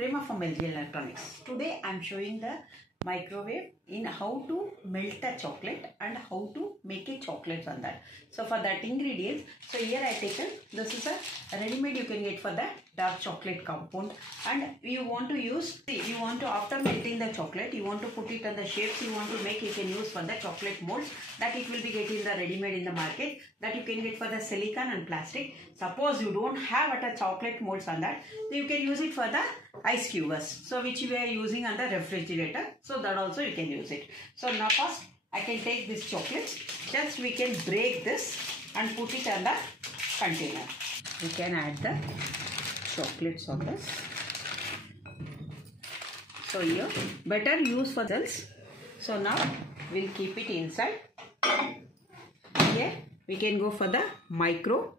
Prema from LG Electronics. Today I am showing the microwave in how to melt the chocolate and how to make a chocolate on that. So for that ingredients, so here I taken, this is a ready-made you can get for the dark chocolate compound, and you want to use, you want to, after melting the chocolate, you want to put it on the shapes you want to make, you can use for the chocolate molds that it will be getting the ready-made in the market, that you can get for the silicone and plastic. Suppose you don't have a chocolate molds on that, you can use it for the ice cubes, so which we are using on the refrigerator, so that also you can use it. So now first I can take this chocolates, just we can break this and put it on the container. We can add the chocolates on this. So here better use for this. So now we'll keep it inside. Here we can go for the micro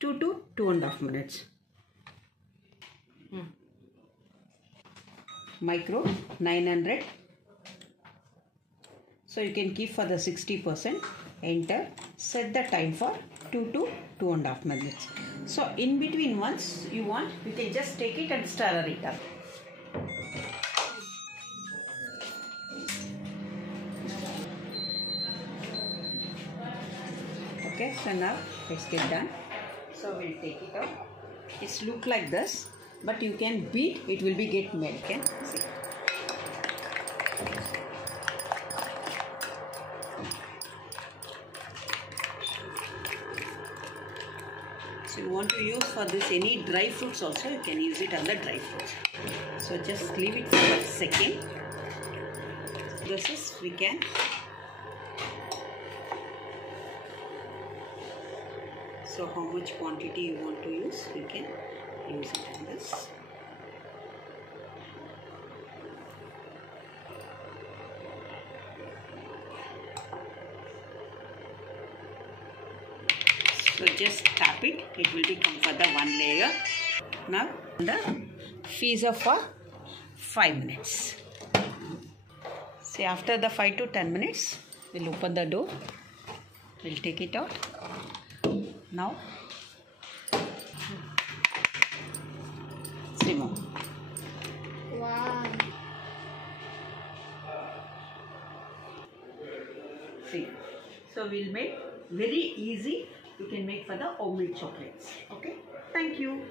2 to 2.5 minutes. Micro 900. So you can keep for the 60%. Enter. Set the time for 2 to 2.5 minutes. So in between, once you want, you can just take it and stir it up. Okay, so now let's get done. So we'll take it out. It's look like this, but you can beat, it will be get melt. Okay? See. So you want to use for this any dry fruits also, you can use it on the dry fruits. So just leave it for a second. This is, we can so how much quantity you want to use, you can use it on this. So just tap it, it will become for the one layer. Now the freezer for 5 minutes. See, after the 5 to 10 minutes, we'll open the door. We'll take it out. Now remove. Wow. See, so we'll make very easy. You can make for the homemade chocolates. Okay, thank you.